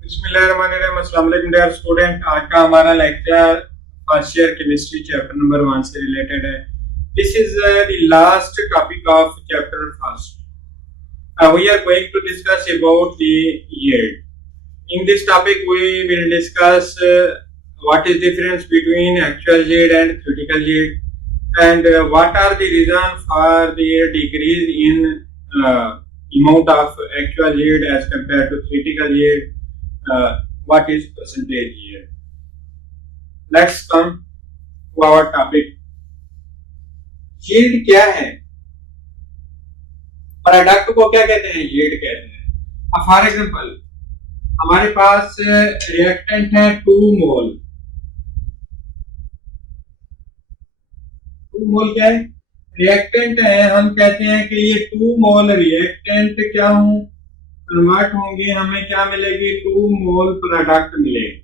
बिस्मिल्लाहिर्रहमानिर्रहीम। अस्सलाम वालेकुम डियर स्टूडेंट। आज का हमारा lecture first year chemistry chapter number 1 से रिलेटेड है। This is the last topic of chapter first. We are going to discuss about the yield. In this topic we will discuss what is difference between actual yield and critical yield, and what are the reasons for the decrease in amount of actual yield as compared to critical yield. What is percentage yield? Let's come to our topic. Yield क्या है? Product को क्या कहते हैं? Yield कहते हैं। For example हमारे पास reactant है 2 मोल। 2 मोल क्या है? रिएक्टेंट है। हम कहते हैं कि ये 2 मोल रिएक्टेंट क्या हो, कन्वर्ट होंगे, हमें क्या मिलेगी? 2 मोल प्रोडक्ट मिलेगी।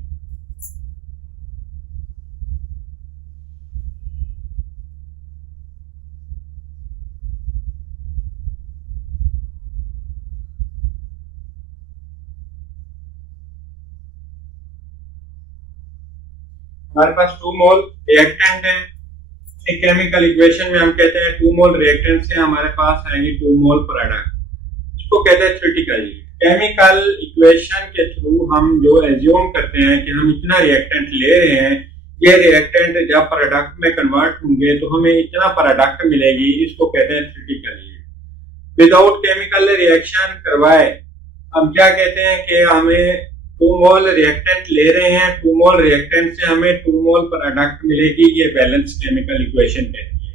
हमारे पास 2 मोल रिएक्टेंट है। एक केमिकल इक्वेशन में हम कहते हैं 2 मोल रिएक्टेंट से हमारे पास आएगी 2 मोल प्रोडक्ट। इसको कहते हैं क्रिटिकल यील्ड। केमिकल इक्वेशन के थ्रू हम जो एज्यूम करते हैं कि हम इतना रिएक्टेंट ले रहे हैं, ये रिएक्टेंट जब प्रोडक्ट में कन्वर्ट होंगे तो हमें इतना प्रोडक्ट मिलेगी, इसको कहते हैं critical yield. Without chemical reaction करवाए हम क्या कहते हैं कि हमें 2 मोल रिएक्टेंट ले रहे हैं, 2 मोल रिएक्टेंट से हमें 2 मोल प्रोडक्ट मिलेगी। ये बैलेंस केमिकल इक्वेशन कहती है।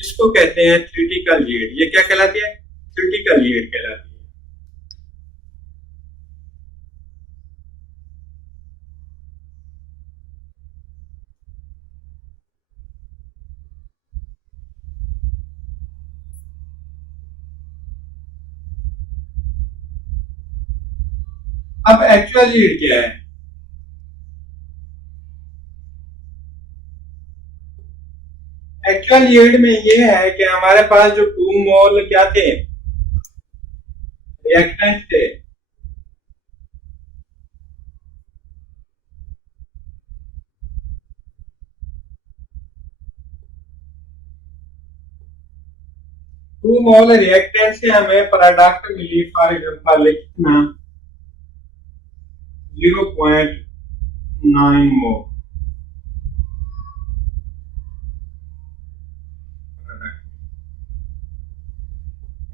इसको कहते हैं क्रिटिकल यील्ड। ये क्या कहलाती है? क्रिटिकल यील्ड कहलाती है। अब एक्चुअल यील्ड क्या है? एक्चुअल यील्ड में ये है कि हमारे पास जो 2 मोल क्या थे? रिएक्टेंट थे। टू मोल रिएक्टेंट से हमें प्रोडक्ट मिली। फॉर एग्जांपल कितना? 0.9 मोल।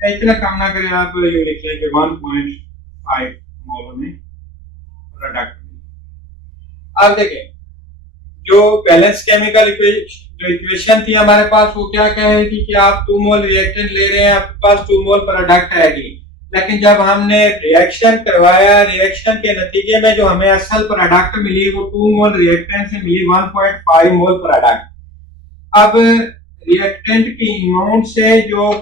इतना कम ना करें आप, ये लिख लें कि 1.5 मोल में प्रोडक्ट। अब देखें जो बैलेंस केमिकल जो इक्वेशन थी हमारे पास, वो क्या कह रही थी कि आप 2 मोल रिएक्टेंट ले रहे हैं, आपके पास 2 मोल प्रोडक्ट आएगी। लेकिन जब हमने रिएक्शन करवाया, रिएक्शन के नतीजे में जो हमें असल प्रोडक्ट मिली वो 2 मोल रिएक्टेंट से मिली 1.5 मोल प्रोडक्ट। अब रिएक्टेंट की अमाउंट से जो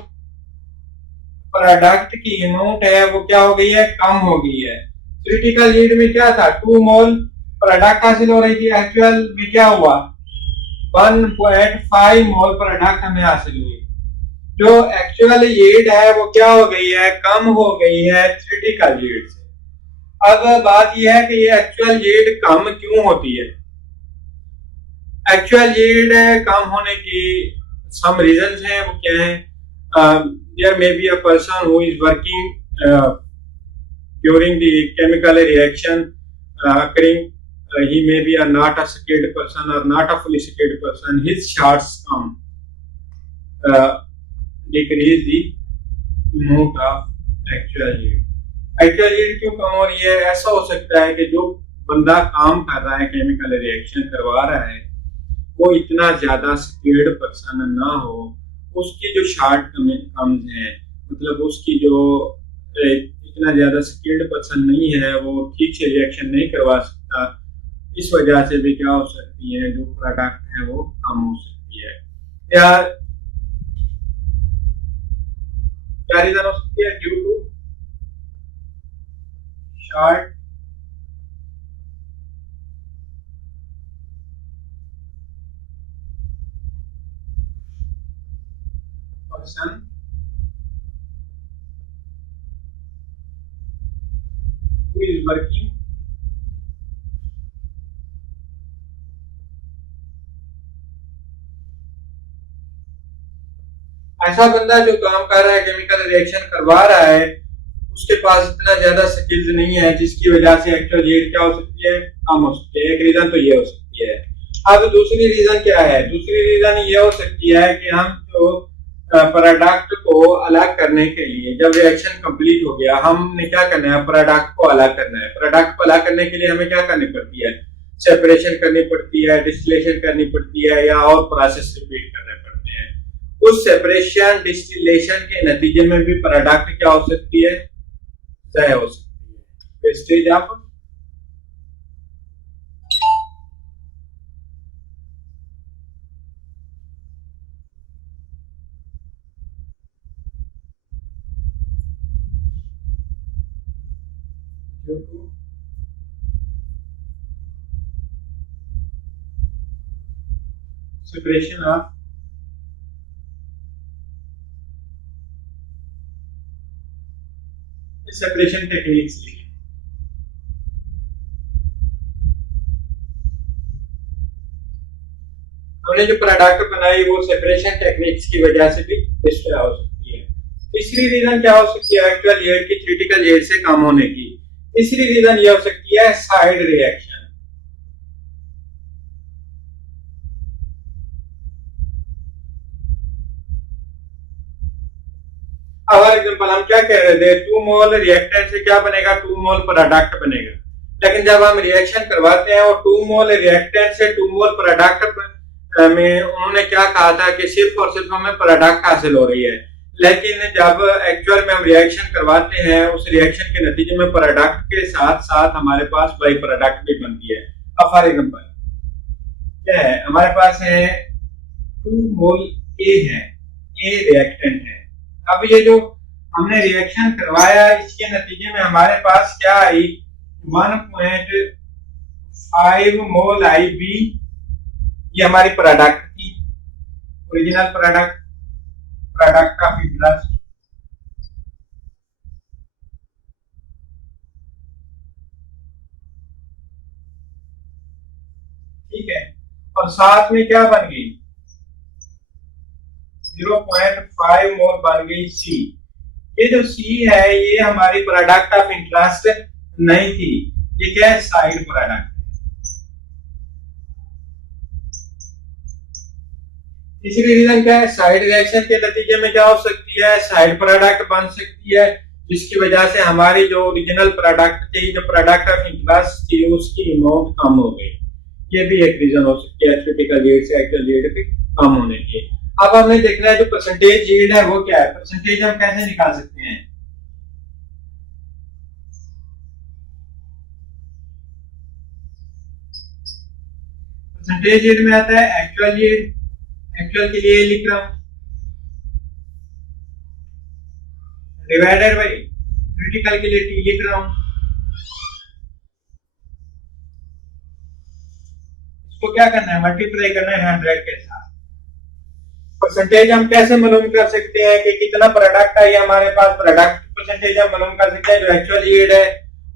प्रोडक्ट की अमाउंट है वो क्या हो गई है? कम हो गई है। क्रिटिकल यील्ड में क्या था? 2 मोल प्रोडक्ट हासिल हो रही थी। एक्चुअल में क्या हुआ? 1.5 मोल प्रोडक्ट हमें हासिल हुई। जो एक्चुअल यील्ड है वो क्या हो गई है? कम हो गई है क्रिटिकल यील्ड से। अब बात यह है कि ये एक्चुअल यील्ड कम क्यों होती है? एक्चुअल यील्ड कम होने की सम रीजंस हैं। वो क्या है? there may be a person who is working during the chemical reaction occurring. He may be not a skilled person or not a fully skilled person. His shots come decrease the amount of actual yield. Actual yield क्यों कम हो रही है? ऐसा हो सकता है कि जो बंदा काम कर रहा है, केमिकल रिएक्शन करवा रहा है, वो इतना ज्यादा स्किल्ड पर्सन ना हो, उसकी जो शॉर्ट कम्स हैं, मतलब उसकी जो इतना ज्यादा स्किल्ड पर्सन नहीं है, वो ठीक से रिएक्शन नहीं करवा सकता। इस वजह से भी क्या हो सकती है? जो प्रोडक्ट है वो कम हो सकती है। या क्या रीजन हो सकती है? Due to short person who is working ऐसा बंदा जो काम कर रहा है, केमिकल रिएक्शन करवा रहा है, उसके पास इतना ज्यादा स्किल्स नहीं है, जिसकी वजह से एक्चुअल यील्ड क्या हो सकती है, कम हो सकती है। एक रीजन तो ये हो सकती है। अब दूसरी रीजन क्या है? दूसरी रीजन ये हो सकती है कि हम जो प्रोडक्ट को अलग करने के लिए, जब रिएक्शन कंप्लीट हो गया, हमने क्या करना है, प्रोडक्ट को अलग करना है। प्रोडक्ट को अलग करने के लिए हमें क्या करनी पड़ती है, सेपरेशन करनी पड़ती है, डिस्टिलेशन करनी पड़ती है, या और प्रोसेस रिपीट करने पड़ते हैं। उस सेपरेशन डिस्टिलेशन के नतीजे में भी प्रोडक्ट क्या हो सकती है, तय हो सकती है। Wastage of separation of separation techniques लिखे। हमने जो प्रोडक्ट बनाई वो सेपरेशन टेक्निक्स की वजह से भी डिस्ट्रॉय हो सकती है। तीसरी रीजन क्या हो सकती है, एक्चुअल यील्ड की क्रिटिकल यील्ड से कम होने की। तीसरी रीजन ये हो सकती है साइड रिएक्शन। फॉर एग्जांपल हम क्या कह रहे थे, 2 मोल रिएक्टेंट से क्या बनेगा, 2 मोल प्रोडक्ट बनेगा। लेकिन जब हम रिएक्शन करवाते हैं और 2 मोल रिएक्टेंट से 2 मोल प्रोडक्ट में उन्होंने क्या कहा था कि सिर्फ और सिर्फ हमें प्रोडक्ट हासिल हो रही है, लेकिन जब एक्चुअल में हम रिएक्शन करवाते हैं, उस रिएक्शन के नतीजे में प्रोडक्ट के साथ साथ हमारे पास बाई प्रोडक्ट भी बनती है। अब फॉर एग्जांपल क्या है, हमारे पास है 2 मोल ए है, ए रिएक्टेंट है। अब ये जो हमने रिएक्शन करवाया, इसके नतीजे में हमारे पास क्या आई, 1.5 मोल आई बी, ये हमारी प्रोडक्ट थी, original product, product of interest. ठीक है, और साथ में क्या बन गई, 0.5 मोल बन गई सी। ये जो सी है ये हमारी प्रोडक्ट ऑफ इंटरेस्ट नहीं थी, ये क्या है, साइड प्रोडक्ट। तीसरी रीजन क्या है, साइड रिएक्शन के नतीजे में क्या हो सकती है, साइड प्रोडक्ट बन सकती है, जिसकी वजह से हमारी जो ओरिजिनल प्रोडक्ट थी, जो प्रोडक्ट ऑफ इंटरेस्ट थी, उसकी अमाउंट कम हो गई। ये भी एक रीजन हो सकती है क्रिटिकल यील्ड से एक्चुअल यील्ड की कम होने की। अब हमें देखना है जो परसेंटेज यील्ड है वो क्या है। परसेंटेज हम कैसे निकाल सकते हैं, परसेंटेज यील्ड में आता है एक्चुअल यील्ड, एक्चुअल के लिए लिख रहा हूं, डिवाइडेड बाय क्रिटिकल के लिए टी लिख रहा हूं। इसको क्या करना है, मल्टीप्लाई करना है 100 के साथ। परसेंटेज हम कैसे मालूम कर सकते हैं कि कितना प्रोडक्ट है, ये हमारे पास प्रोडक्ट परसेंटेज हम मालूम कर सकते हैं। जो एक्चुअल यील्ड है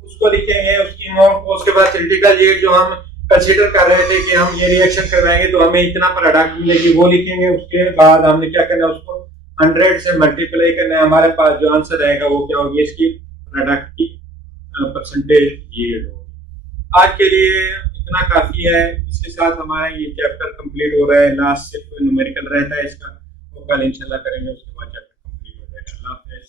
उसको लिखेंगे, उसकी अमाउंट को, उसके बाद क्रिटिकल यील्ड जो हम कंसीडर कर रहे थे कि हम ये रिएक्शन करवाएंगे तो हमें इतना प्रोडक्ट मिलेगी, वो लिखेंगे। उसके बाद हमने क्या करना है, उसको 100 से मल्टीप्लाई करना है। हमारे पास जो आंसर आएगा वो क्या होगी, इसकी प्रोडक्ट की परसेंटेज यील्ड होगी। आज के लिए इतना काफी है, इसके साथ हमारा ये चैप्टर कंप्लीट हो रहा है। लास्ट सिर्फ न्यूमेरिकल रहता है इसका, वो कल इंशाल्लाह करेंगे, उसके बाद चैप्टर कंप्लीट हो जाएगा। अल्लाह हाफिज़।